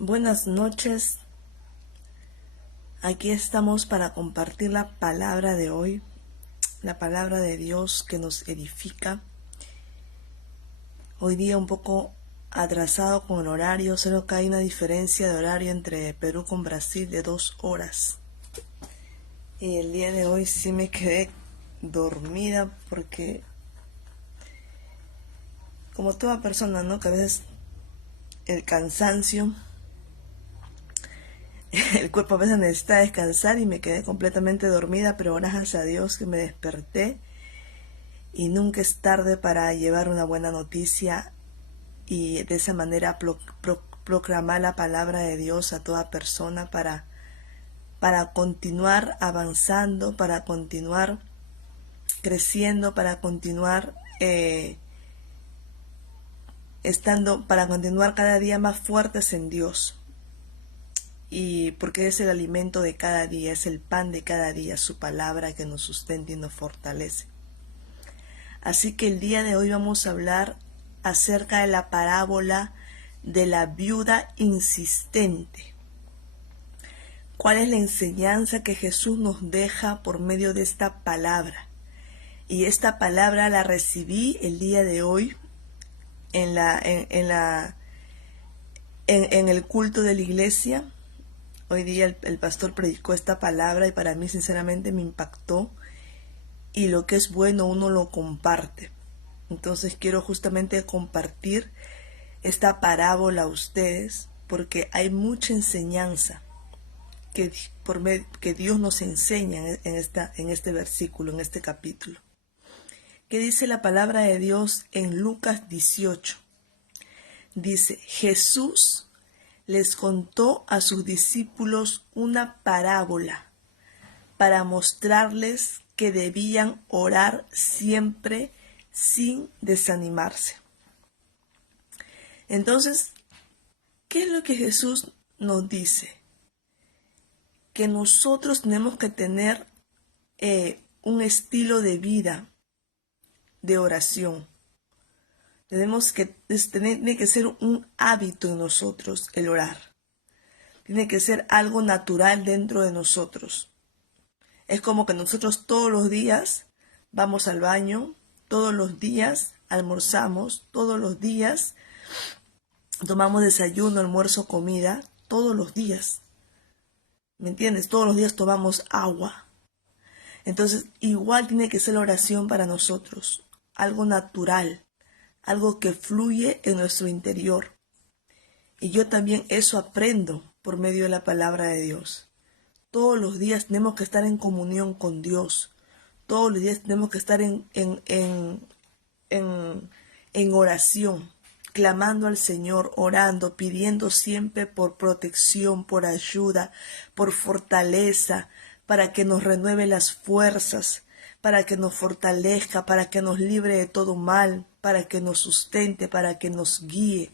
Buenas noches, aquí estamos para compartir la palabra de hoy, la palabra de Dios que nos edifica. Hoy día un poco atrasado con el horario, solo que hay una diferencia de horario entre Perú con Brasil de 2 horas. Y el día de hoy sí me quedé dormida porque, como toda persona, ¿no? Que a veces el cansancio, el cuerpo a veces necesita descansar y me quedé completamente dormida, pero gracias a Dios que me desperté y nunca es tarde para llevar una buena noticia y de esa manera proclamar la palabra de Dios a toda persona para continuar avanzando, para continuar creciendo, para continuar para continuar cada día más fuertes en Dios. Y porque es el alimento de cada día, es el pan de cada día, su palabra que nos sustenta y nos fortalece. Así que el día de hoy vamos a hablar acerca de la parábola de la viuda insistente. ¿Cuál es la enseñanza que Jesús nos deja por medio de esta palabra? Y esta palabra la recibí el día de hoy en el culto de la iglesia. Hoy día el pastor predicó esta palabra y para mí sinceramente me impactó. Y lo que es bueno uno lo comparte. Entonces quiero justamente compartir esta parábola a ustedes porque hay mucha enseñanza que Dios nos enseña en este versículo, en este capítulo. ¿Qué dice la palabra de Dios en Lucas 18? Dice, Jesús les contó a sus discípulos una parábola para mostrarles que debían orar siempre sin desanimarse. Entonces, ¿qué es lo que Jesús nos dice? Que nosotros tenemos que tener un estilo de vida de oración. Tiene que ser un hábito en nosotros el orar. Tiene que ser algo natural dentro de nosotros. Es como que nosotros todos los días vamos al baño, todos los días almorzamos, todos los días tomamos desayuno, almuerzo, comida, todos los días. ¿Me entiendes? Todos los días tomamos agua. Entonces, igual tiene que ser la oración para nosotros, algo natural, algo que fluye en nuestro interior. Y yo también eso aprendo por medio de la palabra de Dios. Todos los días tenemos que estar en comunión con Dios. Todos los días tenemos que estar en oración, clamando al Señor, orando, pidiendo siempre por protección, por ayuda, por fortaleza, para que nos renueve las fuerzas, para que nos fortalezca, para que nos libre de todo mal, para que nos sustente, para que nos guíe.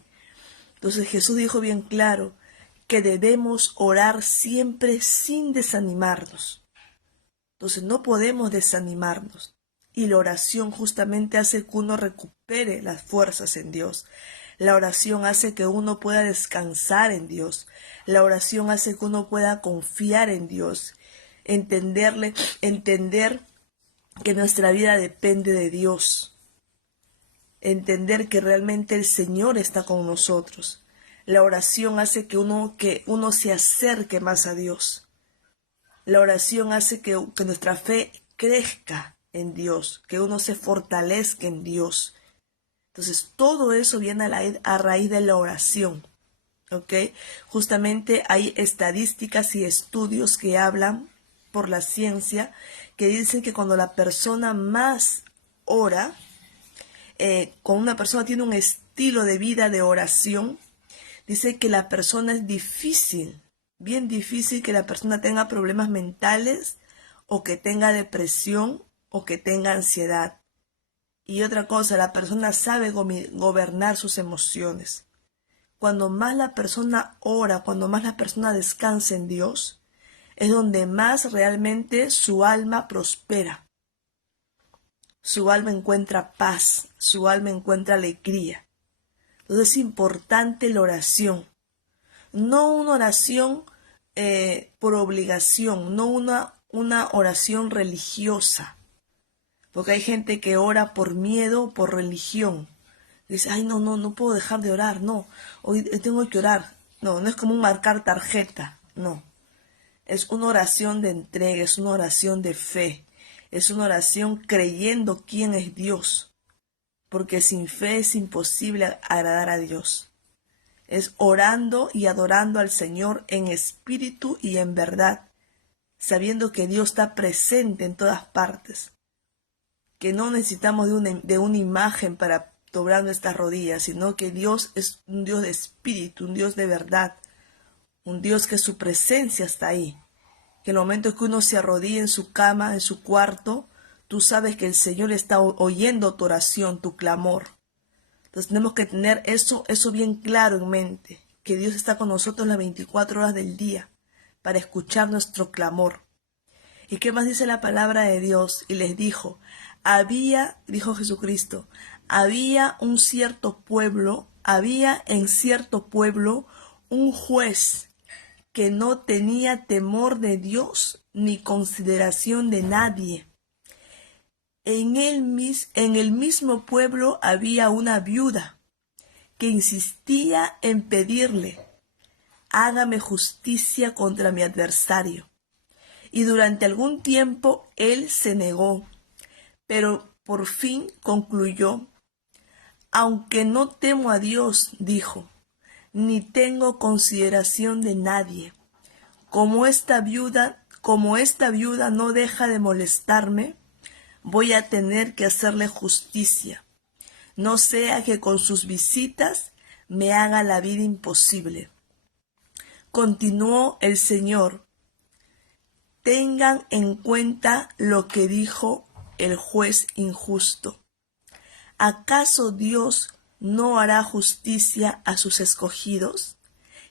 Entonces Jesús dijo bien claro que debemos orar siempre sin desanimarnos. Entonces no podemos desanimarnos. Y la oración justamente hace que uno recupere las fuerzas en Dios. La oración hace que uno pueda descansar en Dios. La oración hace que uno pueda confiar en Dios. Entender que nuestra vida depende de Dios. Entender que realmente el Señor está con nosotros. La oración hace que uno se acerque más a Dios. La oración hace que nuestra fe crezca en Dios, que uno se fortalezca en Dios. Entonces, todo eso viene a raíz de la oración, ¿ok? Justamente hay estadísticas y estudios que hablan por la ciencia que dicen que cuando la persona más ora, cuando una persona tiene un estilo de vida de oración, dice que la persona es difícil, bien difícil que la persona tenga problemas mentales o que tenga depresión o que tenga ansiedad. Y otra cosa, la persona sabe gobernar sus emociones. Cuando más la persona ora, cuando más la persona descansa en Dios, es donde más realmente su alma prospera. Su alma encuentra paz, su alma encuentra alegría. Entonces es importante la oración. no una oración por obligación, no una oración religiosa, porque hay gente que ora por miedo, por religión. Dice, ay, no puedo dejar de orar, no, hoy tengo que orar. No, no es como un marcar tarjeta, no. Es una oración de entrega, es una oración de fe, es una oración creyendo quién es Dios, porque sin fe es imposible agradar a Dios. Es orando y adorando al Señor en espíritu y en verdad, sabiendo que Dios está presente en todas partes, que no necesitamos de una imagen para doblar nuestras rodillas, sino que Dios es un Dios de espíritu, un Dios de verdad, un Dios que su presencia está ahí. Que en el momento que uno se arrodilla en su cama, en su cuarto, tú sabes que el Señor está oyendo tu oración, tu clamor. Entonces tenemos que tener eso bien claro en mente, que Dios está con nosotros las 24 horas del día para escuchar nuestro clamor. ¿Y qué más dice la palabra de Dios? Y les dijo, dijo Jesucristo, había en cierto pueblo un juez que no tenía temor de Dios ni consideración de nadie. En el mismo pueblo había una viuda que insistía en pedirle, hágame justicia contra mi adversario. Y durante algún tiempo él se negó, pero por fin concluyó, aunque no temo a Dios, dijo, ni tengo consideración de nadie. Como esta viuda no deja de molestarme, voy a tener que hacerle justicia, no sea que con sus visitas me haga la vida imposible. Continuó el Señor, tengan en cuenta lo que dijo el juez injusto. ¿Acaso Dios no hará justicia a sus escogidos,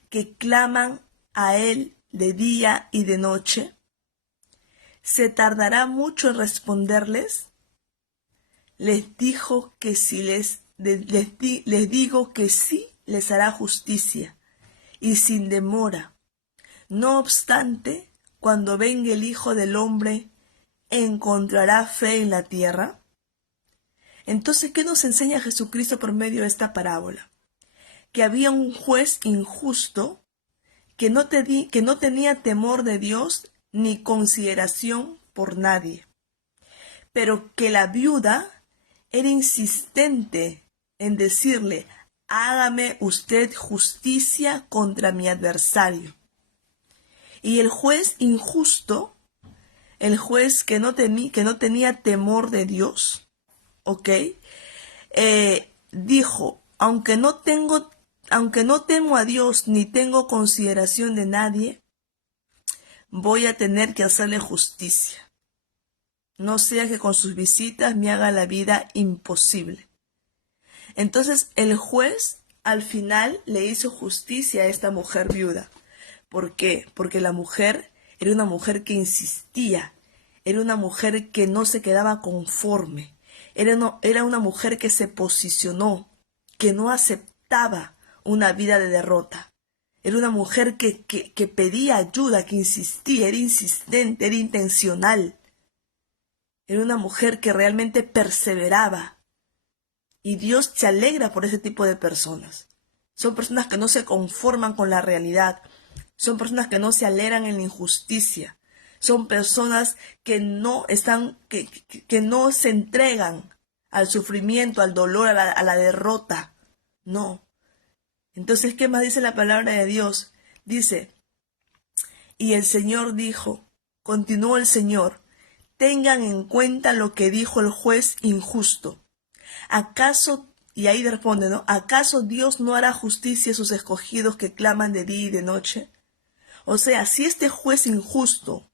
que claman a Él de día y de noche? ¿Se tardará mucho en responderles? Les digo que sí les hará justicia, y sin demora. No obstante, cuando venga el Hijo del Hombre, ¿encontrará fe en la tierra? Entonces, ¿qué nos enseña Jesucristo por medio de esta parábola? Que había un juez injusto que no tenía temor de Dios ni consideración por nadie, pero que la viuda era insistente en decirle, hágame usted justicia contra mi adversario. Y el juez injusto, el juez que no tenía temor de Dios, ¿ok? Dijo, aunque no temo a Dios ni tengo consideración de nadie, voy a tener que hacerle justicia. No sea que con sus visitas me haga la vida imposible. Entonces el juez al final le hizo justicia a esta mujer viuda. ¿Por qué? Porque la mujer era una mujer que insistía, era una mujer que no se quedaba conforme, era una mujer que se posicionó, que no aceptaba una vida de derrota. Era una mujer que pedía ayuda, que insistía, era insistente, era intencional. Era una mujer que realmente perseveraba. Y Dios se alegra por ese tipo de personas. Son personas que no se conforman con la realidad. Son personas que no se alegran en la injusticia. Son personas que no se entregan al sufrimiento, al dolor, a la derrota. No. Entonces, ¿qué más dice la palabra de Dios? Dice, y el Señor dijo, continuó el Señor, tengan en cuenta lo que dijo el juez injusto. ¿Acaso, y ahí responde, ¿no? ¿Acaso Dios no hará justicia a sus escogidos que claman de día y de noche? O sea, si este juez injusto,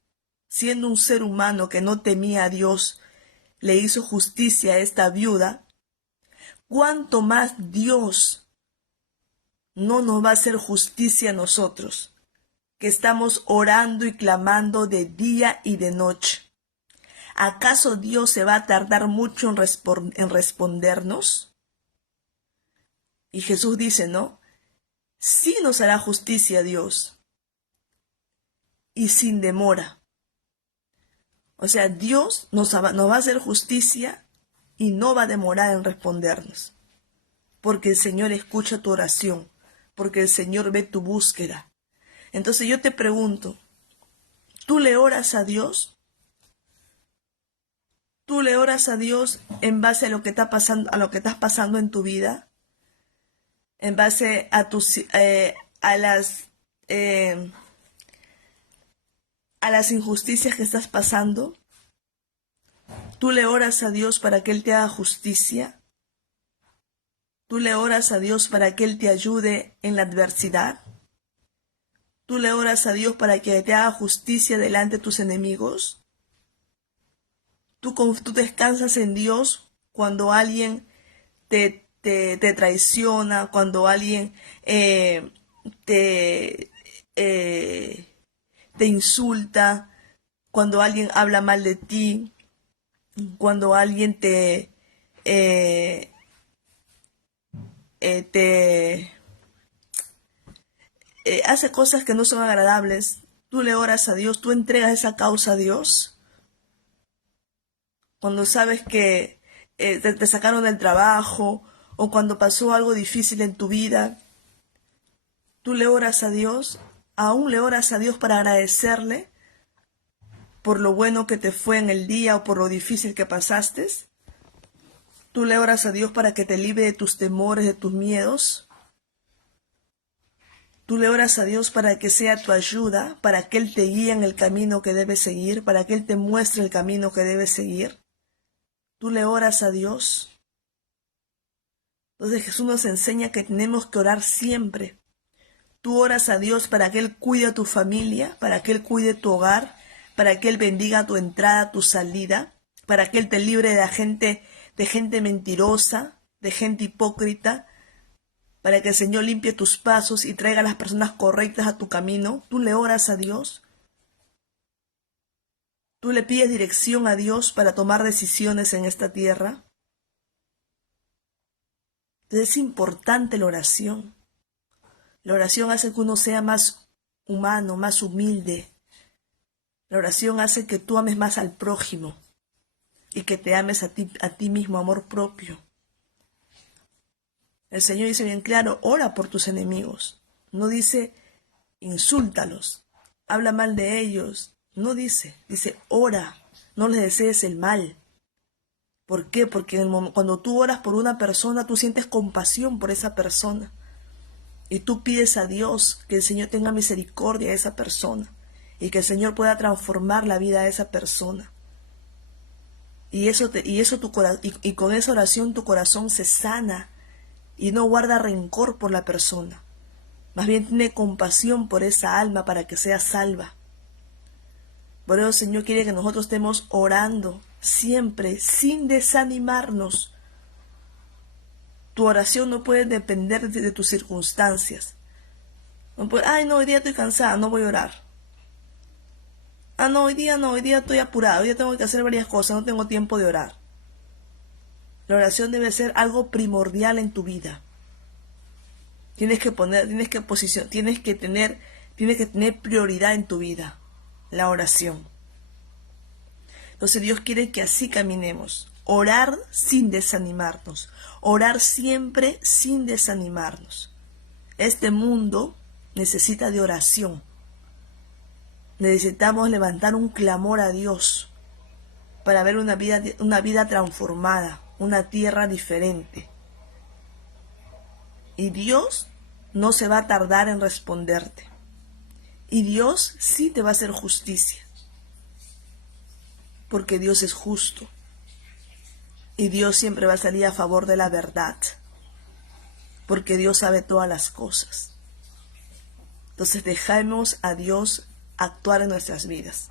siendo un ser humano que no temía a Dios, le hizo justicia a esta viuda, ¿cuánto más Dios no nos va a hacer justicia a nosotros, que estamos orando y clamando de día y de noche? ¿Acaso Dios se va a tardar mucho en respondernos? Y Jesús dice, ¿no? Sí nos hará justicia Dios, y sin demora. O sea, Dios nos va a hacer justicia y no va a demorar en respondernos. Porque el Señor escucha tu oración, porque el Señor ve tu búsqueda. Entonces yo te pregunto, ¿tú le oras a Dios? ¿Tú le oras a Dios en base a lo que está pasando, a lo que estás pasando en tu vida? En base a a las injusticias que estás pasando. ¿Tú le oras a Dios para que Él te haga justicia? ¿Tú le oras a Dios para que Él te ayude en la adversidad? ¿Tú le oras a Dios para que te haga justicia delante de tus enemigos? ¿Tú descansas en Dios cuando alguien te traiciona, cuando alguien te insulta, cuando alguien habla mal de ti, cuando alguien hace cosas que no son agradables? ¿Tú le oras a Dios? ¿Tú entregas esa causa a Dios? Cuando sabes que te sacaron del trabajo, o cuando pasó algo difícil en tu vida, ¿tú le oras a Dios? ¿Aún le oras a Dios para agradecerle por lo bueno que te fue en el día o por lo difícil que pasaste? ¿Tú le oras a Dios para que te libre de tus temores, de tus miedos? ¿Tú le oras a Dios para que sea tu ayuda, para que Él te guíe en el camino que debes seguir, para que Él te muestre el camino que debes seguir? ¿Tú le oras a Dios? Entonces Jesús nos enseña que tenemos que orar siempre. Tú oras a Dios para que Él cuide a tu familia, para que Él cuide tu hogar, para que Él bendiga tu entrada, tu salida, para que Él te libre de gente mentirosa, de gente hipócrita, para que el Señor limpie tus pasos y traiga a las personas correctas a tu camino. Tú le oras a Dios. Tú le pides dirección a Dios para tomar decisiones en esta tierra. Entonces es importante la oración. La oración hace que uno sea más humano, más humilde. La oración hace que tú ames más al prójimo y que te ames a ti mismo, amor propio. El Señor dice bien claro, ora por tus enemigos. No dice, insúltalos, habla mal de ellos. No dice ora, no les desees el mal. ¿Por qué? Porque cuando tú oras por una persona, tú sientes compasión por esa persona. Y tú pides a Dios que el Señor tenga misericordia de esa persona. Y que el Señor pueda transformar la vida de esa persona. Y con esa oración tu corazón se sana. Y no guarda rencor por la persona. Más bien tiene compasión por esa alma para que sea salva. Por eso el Señor quiere que nosotros estemos orando siempre, sin desanimarnos. Tu oración no puede depender de tus circunstancias. No puede, ay no, hoy día estoy cansada, no voy a orar. Ah no, hoy día estoy apurada, hoy día tengo que hacer varias cosas, no tengo tiempo de orar. La oración debe ser algo primordial en tu vida. Tienes que tener prioridad en tu vida, la oración. Entonces Dios quiere que así caminemos. Orar sin desanimarnos. Orar siempre sin desanimarnos. Este mundo necesita de oración. Necesitamos levantar un clamor a Dios para ver una vida transformada, una tierra diferente. Y Dios no se va a tardar en responderte. Y Dios sí te va a hacer justicia. Porque Dios es justo. Y Dios siempre va a salir a favor de la verdad. Porque Dios sabe todas las cosas. Entonces dejemos a Dios actuar en nuestras vidas.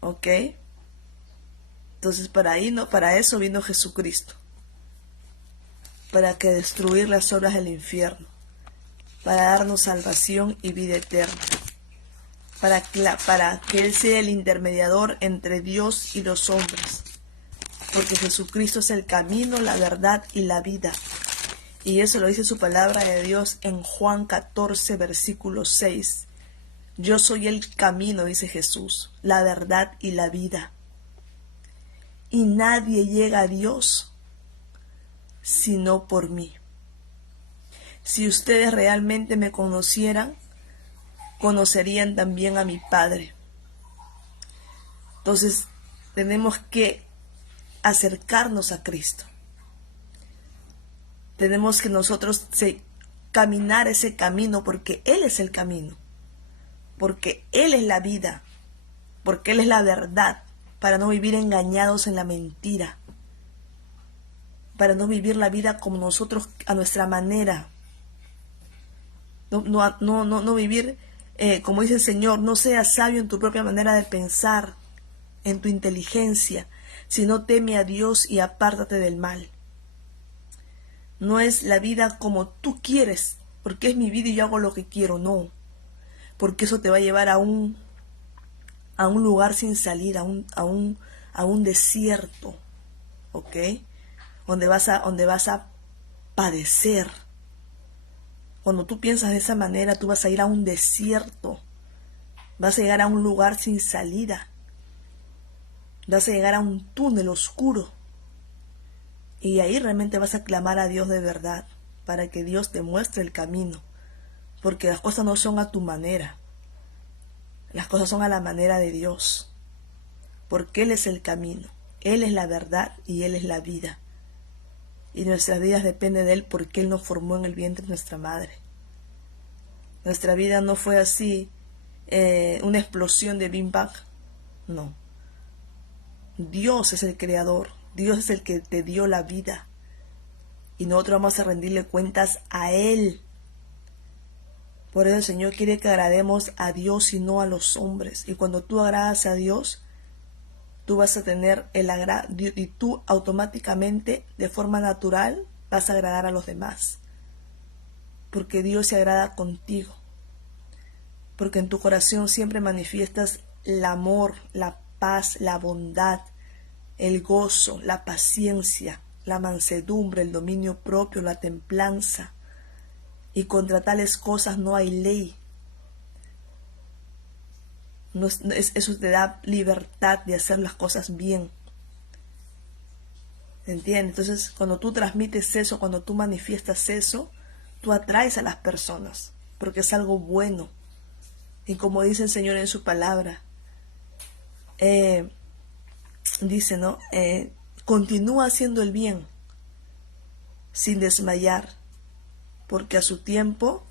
¿Ok? Entonces para eso vino Jesucristo. Para que destruir las obras del infierno. Para darnos salvación y vida eterna. Para que Él sea el intermediador entre Dios y los hombres. Porque Jesucristo es el camino, la verdad y la vida. Y eso lo dice su palabra de Dios en Juan 14, versículo 6. Yo soy el camino, dice Jesús, la verdad y la vida. Y nadie llega a Dios sino por mí. Si ustedes realmente me conocieran, conocerían también a mi Padre. Entonces, tenemos que acercarnos a Cristo. Tenemos que nosotros caminar ese camino porque Él es el camino, porque Él es la vida, porque Él es la verdad, para no vivir engañados en la mentira, para no vivir la vida como nosotros a nuestra manera, no vivir como dice el Señor, no seas sabio en tu propia manera de pensar, en tu inteligencia, sino teme a Dios y apártate del mal. No es la vida como tú quieres, porque es mi vida y yo hago lo que quiero, no. Porque eso te va a llevar a un lugar sin salida, a un desierto, ¿ok? Donde vas a padecer. Cuando tú piensas de esa manera, tú vas a ir a un desierto. Vas a llegar a un lugar sin salida. Vas a llegar a un túnel oscuro. Y ahí realmente vas a clamar a Dios de verdad, para que Dios te muestre el camino. Porque las cosas no son a tu manera. Las cosas son a la manera de Dios. Porque Él es el camino. Él es la verdad y Él es la vida. Y nuestras vidas dependen de Él porque Él nos formó en el vientre de nuestra madre. Nuestra vida no fue así, una explosión de Big Bang. No. Dios es el creador. Dios es el que te dio la vida. Y nosotros vamos a rendirle cuentas a Él. Por eso el Señor quiere que agrademos a Dios y no a los hombres. Y cuando tú agradas a Dios, tú vas a tener el agrado. Y tú automáticamente, de forma natural, vas a agradar a los demás. Porque Dios se agrada contigo. Porque en tu corazón siempre manifiestas el amor, la paz, la bondad, el gozo, la paciencia, la mansedumbre, el dominio propio, la templanza. Y contra tales cosas no hay ley. Eso te da libertad de hacer las cosas bien. ¿Entiendes? Entonces, cuando tú transmites eso, cuando tú manifiestas eso, tú atraes a las personas, porque es algo bueno. Y como dice el Señor en su palabra, dice, ¿no? Continúa haciendo el bien sin desmayar, porque a su tiempo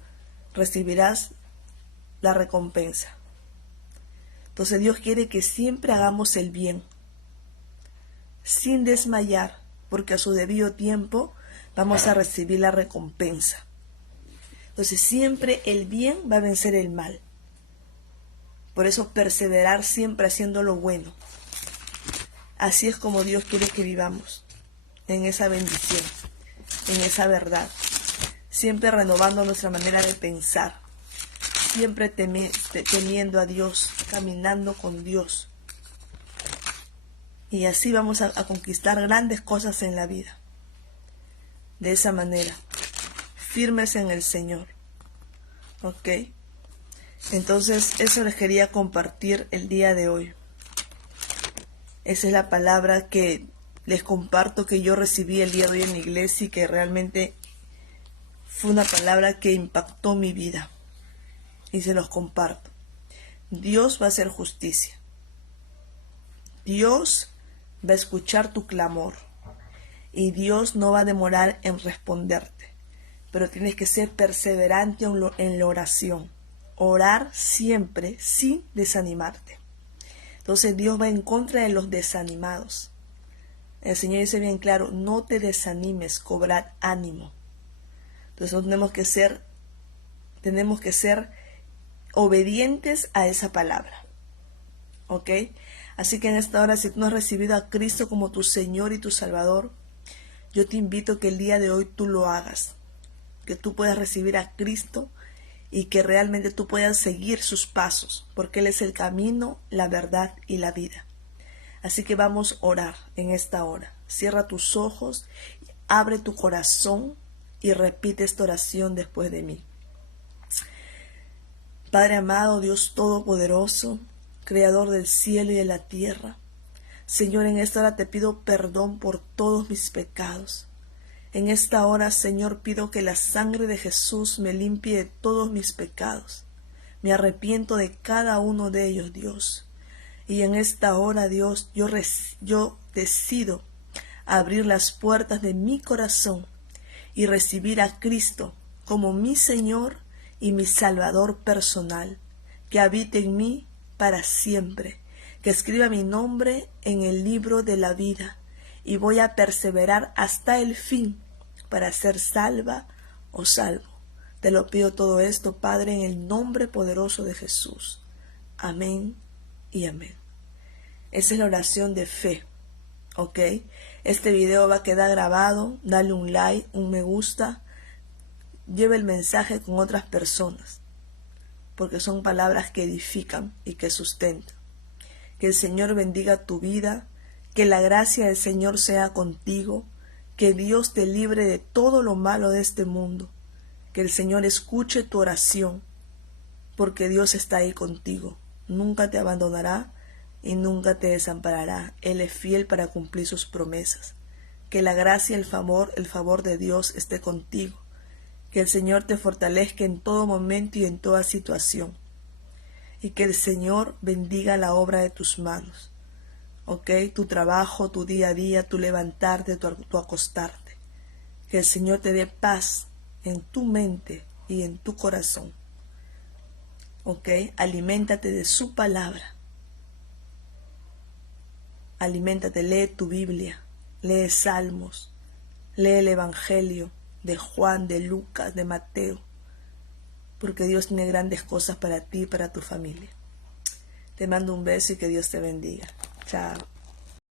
recibirás la recompensa. Entonces Dios quiere que siempre hagamos el bien, sin desmayar, porque a su debido tiempo vamos a recibir la recompensa. Entonces siempre el bien va a vencer el mal. Por eso perseverar siempre haciendo lo bueno. Así es como Dios quiere que vivamos, en esa bendición, en esa verdad. Siempre renovando nuestra manera de pensar. Siempre temiendo a Dios, caminando con Dios. Y así vamos a conquistar grandes cosas en la vida. De esa manera, firmes en el Señor. ¿Ok? Entonces, eso les quería compartir el día de hoy. Esa es la palabra que les comparto, que yo recibí el día de hoy en la iglesia y que realmente fue una palabra que impactó mi vida. Y se los comparto. Dios va a hacer justicia. Dios va a escuchar tu clamor. Y Dios no va a demorar en responderte. Pero tienes que ser perseverante en la oración. Orar siempre sin desanimarte. Entonces Dios va en contra de los desanimados. El Señor dice bien claro, no te desanimes, cobrad ánimo. Entonces nosotros tenemos que ser obedientes a esa palabra. ¿Ok? Así que en esta hora, si tú no has recibido a Cristo como tu Señor y tu Salvador, yo te invito que el día de hoy tú lo hagas. Que tú puedas recibir a Cristo y que realmente tú puedas seguir sus pasos, porque Él es el camino, la verdad y la vida. Así que vamos a orar en esta hora. Cierra tus ojos, abre tu corazón y repite esta oración después de mí. Padre amado, Dios Todopoderoso, Creador del cielo y de la tierra, Señor, en esta hora te pido perdón por todos mis pecados. En esta hora, Señor, pido que la sangre de Jesús me limpie de todos mis pecados. Me arrepiento de cada uno de ellos, Dios. Y en esta hora, Dios, yo decido abrir las puertas de mi corazón y recibir a Cristo como mi Señor y mi Salvador personal, que habite en mí para siempre, que escriba mi nombre en el libro de la vida, y voy a perseverar hasta el fin para ser salva o salvo. Te lo pido todo esto, Padre, en el nombre poderoso de Jesús. Amén y amén. Esa es la oración de fe, ¿ok? Este video va a quedar grabado, dale un like, un me gusta, lleve el mensaje con otras personas, porque son palabras que edifican y que sustentan. Que el Señor bendiga tu vida, que la gracia del Señor sea contigo, que Dios te libre de todo lo malo de este mundo, que el Señor escuche tu oración, porque Dios está ahí contigo, nunca te abandonará y nunca te desamparará. Él es fiel para cumplir sus promesas. Que la gracia y el favor de Dios esté contigo, que el Señor te fortalezca en todo momento y en toda situación, y que el Señor bendiga la obra de tus manos, ¿ok? Tu trabajo, tu día a día, tu levantarte, tu acostarte. Que el Señor te dé paz en tu mente y en tu corazón, ¿ok? Aliméntate de su palabra. Aliméntate, lee tu Biblia, lee Salmos, lee el Evangelio de Juan, de Lucas, de Mateo, porque Dios tiene grandes cosas para ti y para tu familia. Te mando un beso y que Dios te bendiga. Chao.